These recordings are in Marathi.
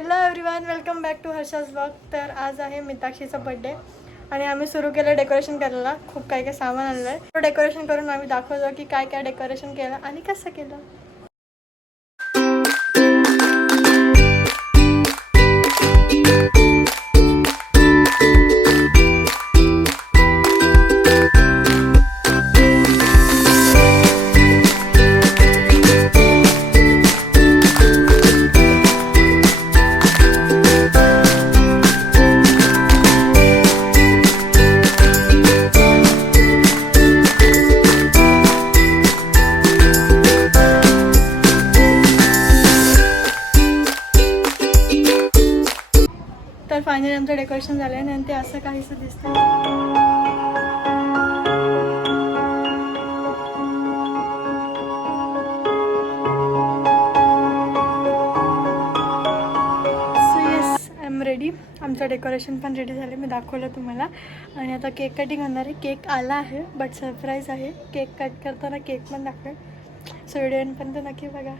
Hello everyone, welcome back to Harsha's blog. तर आज आहे मिताक्षीचा बड्डे आणि आम्ही सुरू केलं डेकोरेशन करायला. खूप काही काही सामान आणलं आहे. तो डेकोरेशन करून आम्ही दाखवतो की काय काय डेकोरेशन केलं आणि कसं केलं. तर फायनली आमचं डेकोरेशन झालं आहे आणि ते असं काहीसं दिसतं. So yes, I am ready. आमचं डेकोरेशन पण रेडी झालं, मी दाखवलं तुम्हाला. आणि आता केक कटिंग होणार आहे. केक आला आहे बट सरप्राईज आहे. केक कट करताना केक पण दाखवेल. सो व्हिडिओ एंडपर्यंत नक्की बघा.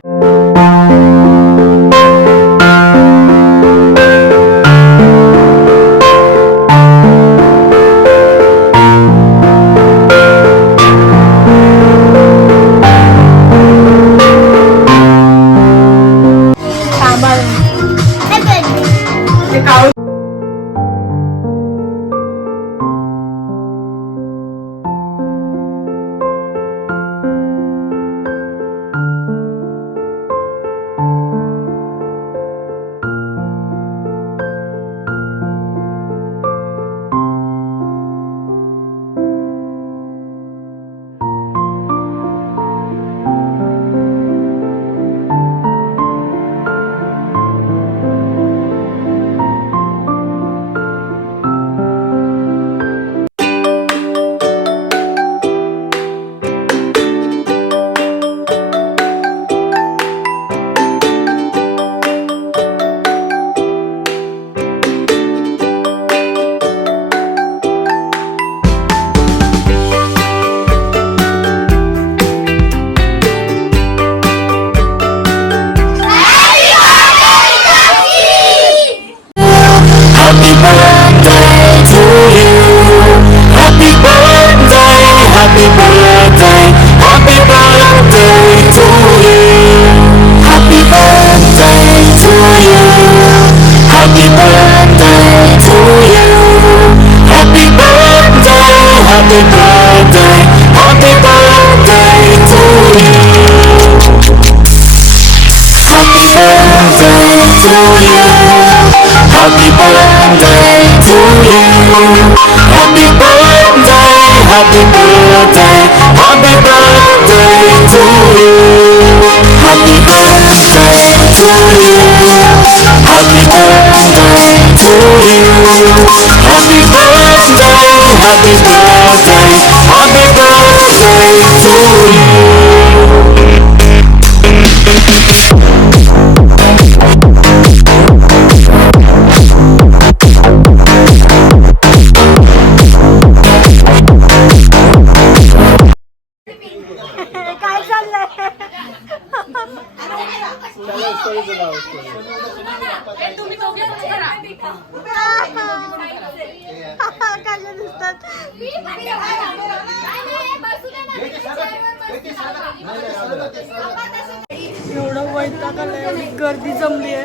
एवढं वैताग आलंय, एवढी गर्दी जमली आहे.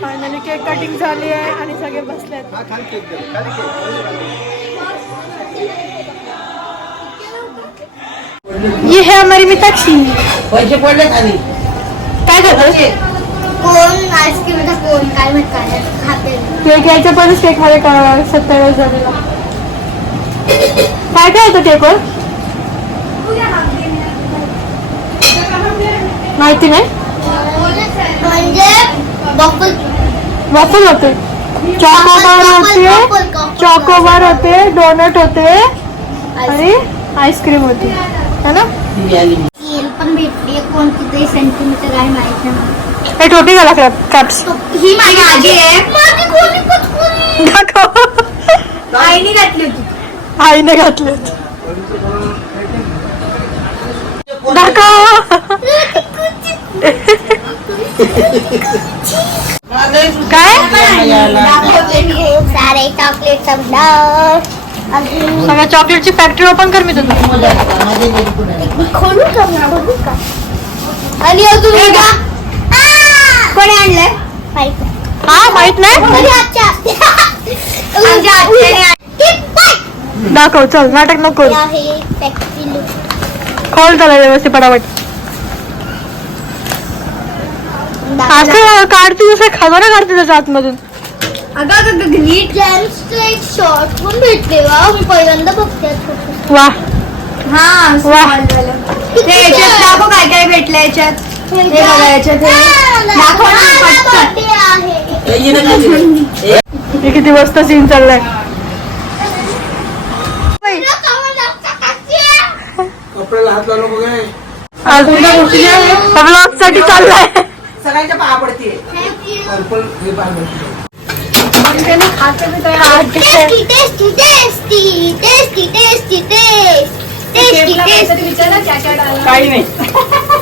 फायनली केक कटिंग झाली आहे आणि सगळे बसले आहेत. ये है हमारी मिताक्षी. पैसे पडले खाली. काय झालं? कोण आईस्क्रीमचा कोण काय म्हणतात खाते. केक यायच्या पणच केक मध्ये 70 वेळेस झालेला. काय काय होतं केकवर माहिती नाही. म्हणजे वॉफल होते, चॉकोबार होते, डोनट होते आणि आईस्क्रीम होती है ना. पण भेटली कोणती तरी सेंटीमीटर आहे माहित नाही. हे टोपी घाला कॅप्स. ही माझी आहे. आईने घातली होती. आईने घातले दाखव काय सारे चॉकलेट सगळ्या चॉकलेटची फॅक्टरी ओपन कर मी तुझं खोलू का आणि अजून कोणी आणलंय हा माहित नाही दाखव चल नाटक नको करू. खोल त्याला व्यवस्थित पटापट असं काढते जसं खबर काढते त्याच्या आतमधून एक शॉर्ट पण भेटले वा मी पहिल्यांदा बघते वा हा वा ते याच्यात दाखव काय काय भेटलं याच्यात हे बघा याच्यात दाखव हे किती मस्त सीन चाललाय ब्लॉग साठी चाललाय सगळ्यांच्या पाया पडते काही नाही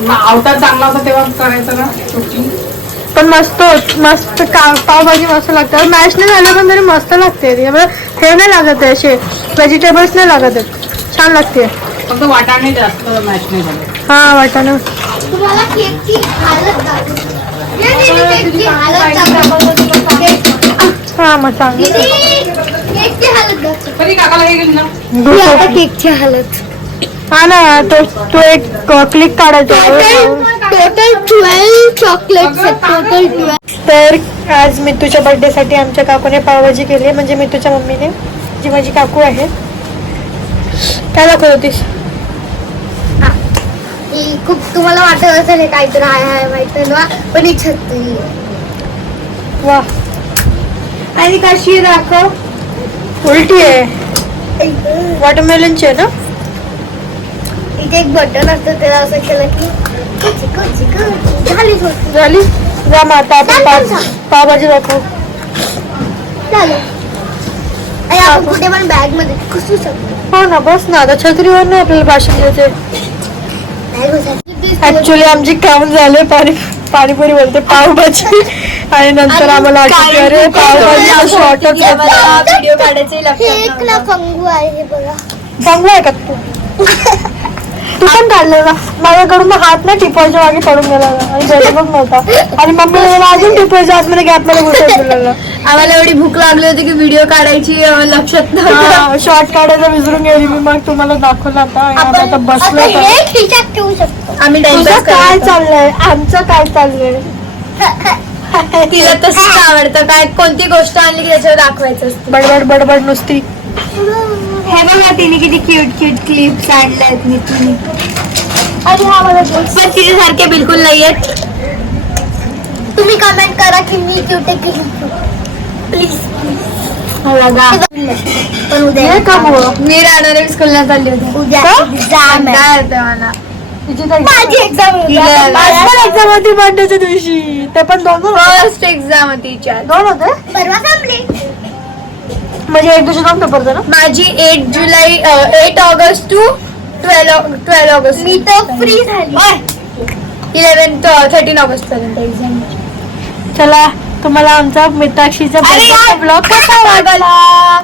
अवतार चांगला होता तेव्हा करायचं ना शूटिंग पण मस्त मस्त पावभाजी मस्त लागते मॅश नाही झालं पण तरी मस्त लागते हे नाही लागत आहे असे व्हेजिटेबल्स नाही लागत आहेत छान लागते फक्त वाटाणे जास्त मॅच नाही झालं हा वाटाणा तुम्हाला केकची हालत हा मग चांगलं केकची हालत कधी काकाला हे गेली ना केकची हालत हा ना तो एक क्लिक काढायचा टोटल 12 चॉकलेट्स टोटल 12 तर आज मितूच्या बर्थडे साठी आमच्या काकूने पावभाजी केली म्हणजे मितूच्या मम्मीने जी माझी काकू आहे काय दाखवत होतीस खूप तुम्हाला वाटत असेल हे काहीतरी आहे माहित ना पण ही छत्री वा आणि कशी दाखव उलटी आहे वॉटरमेलनची आहे ना इथे एक बटन असतं त्याला असं केलं की झाली गोष्ट. झाली जा मग आता आपण पावभाजी दाखव झालं आणि आपण कुठे पण बॅग मध्ये घुसू शकतो हो ना बस ना आता छत्रीवर नाही आपल्याला भाषण द्यायचे ऍक्च्युली आमची काम झाले पाणीपुरी बोलते पावभाजी आणि नंतर आम्हाला आठवते अरे पावभाजी शॉर्टच व्हिडिओ काढायचे केकला कंगू आहे हे बघा चांगला आहे का तू पण काढलं ना माझ्याकडून हात ना टिपॉयच्या मागे पडून गेला आणि भेटतच नव्हता आणि मम्मीने अजून टिपॉयच्या आतमध्ये गॅप मध्ये घुसवून दिलेलं आम्हाला एवढी भूक लागली होती की व्हिडिओ काढायची लक्षात नव्हतं शॉर्ट काढायला विसरून गेली मी मग तुम्हाला दाखवलं आता आणि आता बसलो खिशात ठेवू शकतो आम्ही तुझं काय चाललंय आमचं काय चाललंय तिला तसंच आवडतं काय कोणती गोष्ट आणली की त्याच्यावर दाखवायचं असतं बडबड बडबड नुसती हे बघा तिने किती क्यूट क्यूट क्लिप्स आणल्यात नितीने आणि हा मला पण तिच्यासारखे बिलकुल नाही आहेत तुम्ही कमेंट करा की मी क्यूट आहे की प्लीज पण उद्या का मी राहणार स्कूलला चालली होती उद्या एक्झाम आहे मला माझी एक्झाम एक्झाम होती बर्थडेच्या दिवशी ते पण दोन फर्स्ट एक्झाम होती दोन होते परवा संपली म्हणजे एक दिवशी दोन पेपर होते ना माझी 8 ऑगस्ट टू 12 ऑगस्ट मी तर फ्री झाली 13 ऑगस्ट पर्यंत एक्झाम चला तुम्हाला आमचा मिताक्षीचा ब्लॉग कसा वाटला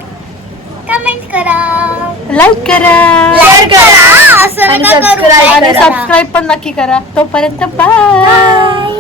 कमेंट करा लाईक करा शेअर करा असं आणि नका करू. सबस्क्राईब पण नक्की करा तोपर्यंत बाय